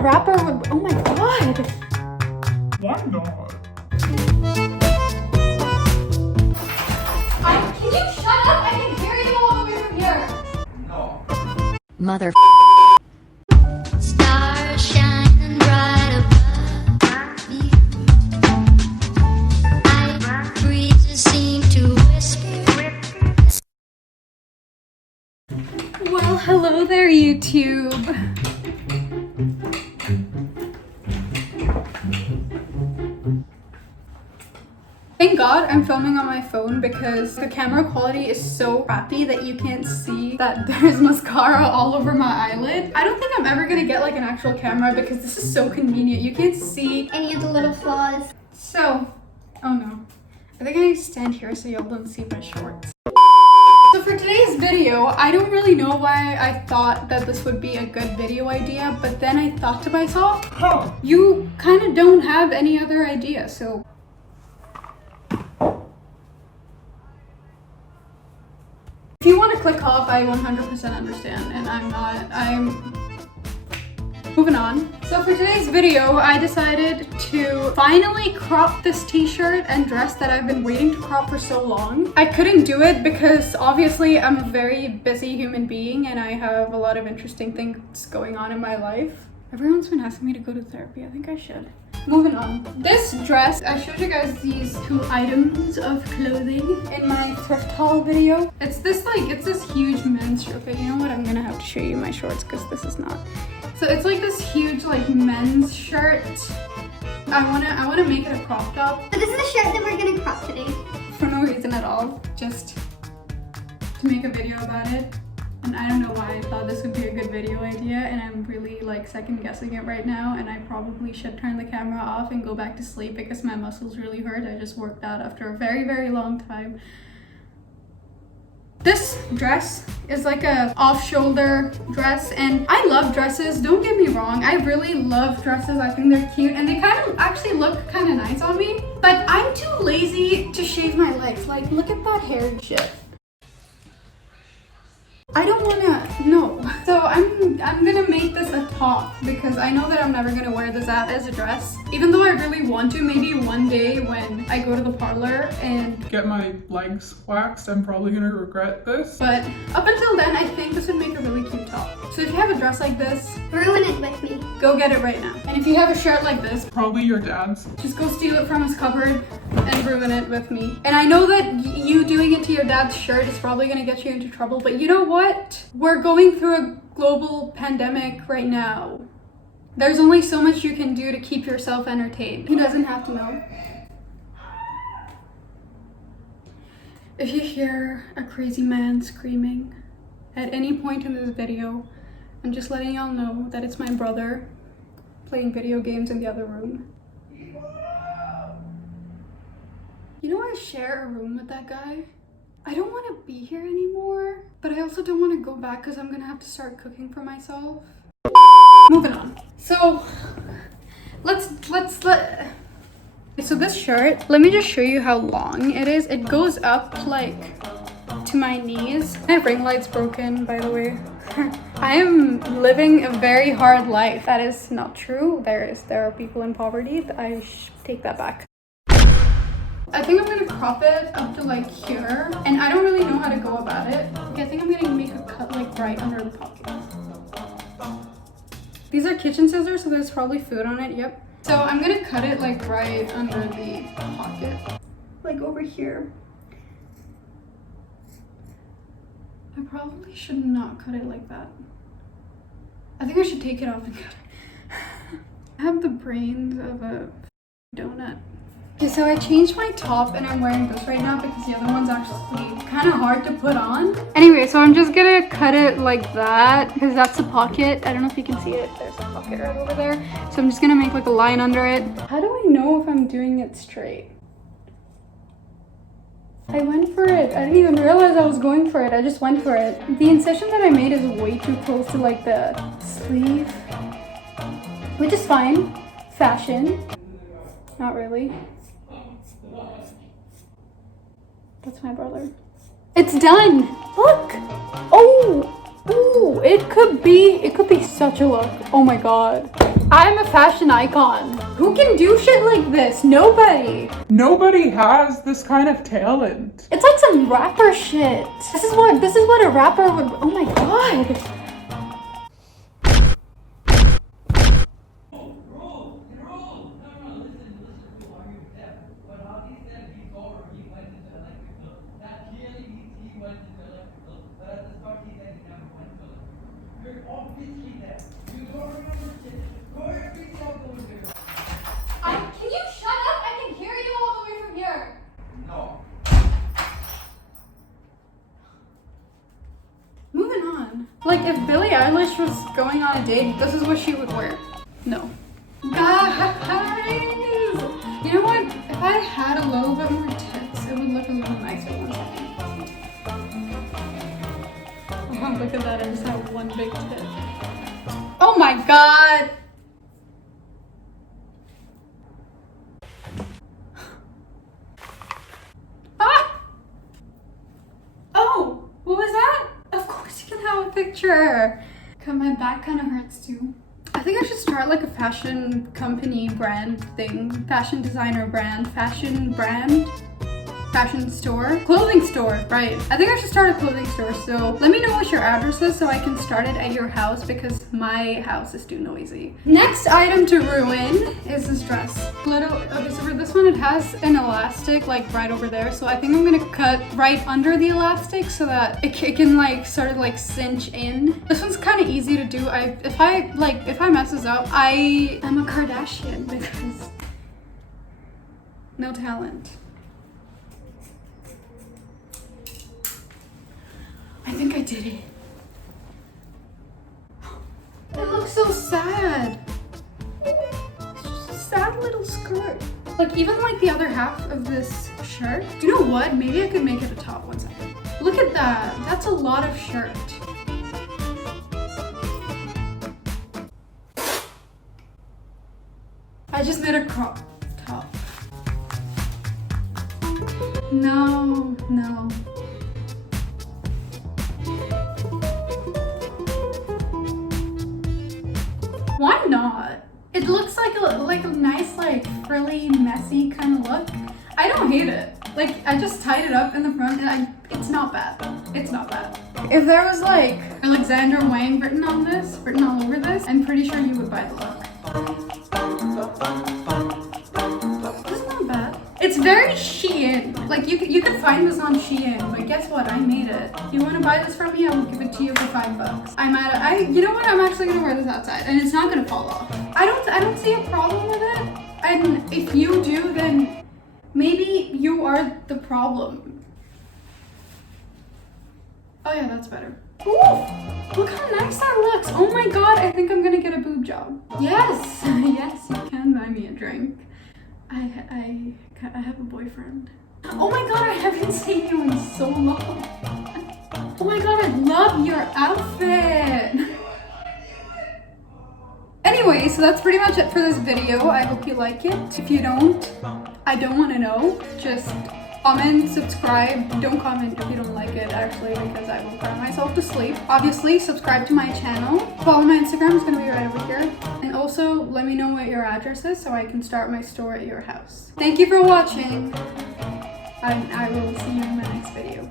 a rapper would, oh my god. Why not? Can you shut up? I can hear you all the way from here. No. Mother. Stars shining bright above you. Night breezes seem to whisper. Well, hello there, YouTube. Thank God I'm filming on my phone because the camera quality is so crappy that you can't see that there's mascara all over my eyelid. I don't think I'm ever gonna get like an actual camera because this is so convenient. You can't see Any of the little flaws. So, oh no. I think I need to stand here so y'all don't see my shorts. So for today's video, I don't really know why I thought that this would be a good video idea, but then I thought to myself, Huh. you kind of don't have any other idea, so. If you want to click off, I 100% understand, and I'm moving on. So for today's video, I decided to finally crop this t-shirt and dress that I've been waiting to crop for so long. I couldn't do it because obviously I'm a very busy human being and I have a lot of interesting things going on in my life. Everyone's been asking me to go to therapy. I think I should. Moving on. This dress, I showed you guys these two items of clothing in my thrift haul video. It's this huge men's shirt. Okay, you know what? I'm gonna have to show you my shorts because this is not. So it's like this huge like men's shirt. I wanna make it a crop top. So this is a shirt that we're gonna crop today. For no reason at all, just to make a video about it. And I don't know why I thought this would be a good video idea, and I'm really like second guessing it right now, and I probably should turn the camera off and go back to sleep because my muscles really hurt. I just worked out after a very, very long time. This dress is like a off-shoulder dress, and I love dresses, don't get me wrong. I really love dresses. I think they're cute and they kind of actually look kind of nice on me, but I'm too lazy to shave my legs. Like, look at that hair and shit. I don't wanna, no. So I'm gonna make this a top because I know that I'm never gonna wear this out as a dress. Even though I really want to, maybe one day when I go to the parlor and Get my legs waxed. I'm probably gonna regret this. but up until then, I think this would make a really cute top. So if you have a dress like this, Ruin it with me. go get it right now. And if you have a shirt like this, Probably your dad's. just go steal it from his cupboard and ruin it with me. And I know that you doing it to your dad's shirt is probably gonna get you into trouble, but you know what? We're going through a global pandemic right now. There's only so much you can do to keep yourself entertained. He doesn't have to know. If you hear a crazy man screaming at any point in this video, I'm just letting y'all know that it's my brother playing video games in the other room. You know, I share a room with that guy. I don't want to be here anymore, but I also don't want to go back because I'm gonna have to start cooking for myself. Moving on. So so this shirt, let me just show you how long it is. It goes up like to my knees. My ring light's broken, by the way. I am living a very hard life. That is not true. There are people in poverty. I take that back. I think I'm gonna crop it up to like here, and I don't really know how to go about it. Okay, I think I'm gonna make a cut like right under the pocket. These are kitchen scissors, so there's probably food on it, yep. So I'm gonna cut it like right under the pocket, like over here. I probably should not cut it like that. I think I should take it off and cut it. I have the brains of a donut. Okay, so I changed my top and I'm wearing this right now because the other one's actually kind of hard to put on. Anyway, so I'm just gonna cut it like that because that's the pocket. I don't know if you can see it. There's a pocket right over there. So I'm just gonna make like a line under it. How do I know if I'm doing it straight? I went for it. I didn't even realize I was going for it. I just went for it. The incision that I made is way too close to like the sleeve, which is fine. Fashion. Not really. That's my brother. It's done. Look. Oh, it could be such a look. Oh my god. I'm a fashion icon. Who can do shit like this? Nobody. Nobody has this kind of talent. It's like some rapper shit. This is what a rapper would. Oh my god. Can you shut up? I can hear you all the way from here. No. Moving on. Like if Billie Eilish was going on a date, this is what she would wear. No. Guys! You know what? If I had a little bit more tits, it would look a little nicer. One second. Oh, look at that. I just have one big tit. Oh my god! Ah! Oh! What was that? Of course you can have a picture. God, my back kind of hurts too. I think I should start like a fashion company brand thing. Fashion designer brand. Fashion brand? Fashion store? Clothing store, right. I think I should start a clothing store, so let me know what your address is so I can start it at your house because my house is too noisy. Next item to ruin is this dress. Okay, so for this one it has an elastic like right over there, so I think I'm gonna cut right under the elastic so that it can like sort of like cinch in. This one's kind of easy to do. If I mess this up, I am a Kardashian because no talent. I think I did it. It looks so sad. It's just a sad little skirt. Like even like the other half of this shirt. Do you know what? Maybe I could make it a top. One second. Look at that. That's a lot of shirt. I just made a crop top. No, no. Why not? It looks like a nice, like, frilly, messy kind of look. I don't hate it. Like, I just tied it up in the front and it's not bad. It's not bad. If there was, like, Alexander Wang written all over this, I'm pretty sure you would buy the look. It's not bad. It's very Shein. Like, you could find this on Shein, but guess what? I made it. If you want to buy this from me, I will give it to you for $5. You know what? I'm actually gonna wear this outside, and it's not gonna fall off. I don't see a problem with it. And if you do, then maybe you are the problem. Oh yeah, that's better. Ooh, look how nice that looks. Oh my god, I think I'm gonna get a boob job. Yes, yes, you can buy me a drink. I have a boyfriend. Oh my god, I haven't seen you in so long. Oh my god, I love your outfit. Anyway, so that's pretty much it for this video. I hope you like it. If you don't, I don't want to know. Just comment, subscribe. Don't comment if you don't like it, actually, because I will cry myself to sleep. Obviously, subscribe to my channel. Follow my Instagram, it's going to be right over here. And also, let me know what your address is so I can start my store at your house. Thank you for watching. I will see you in my next video.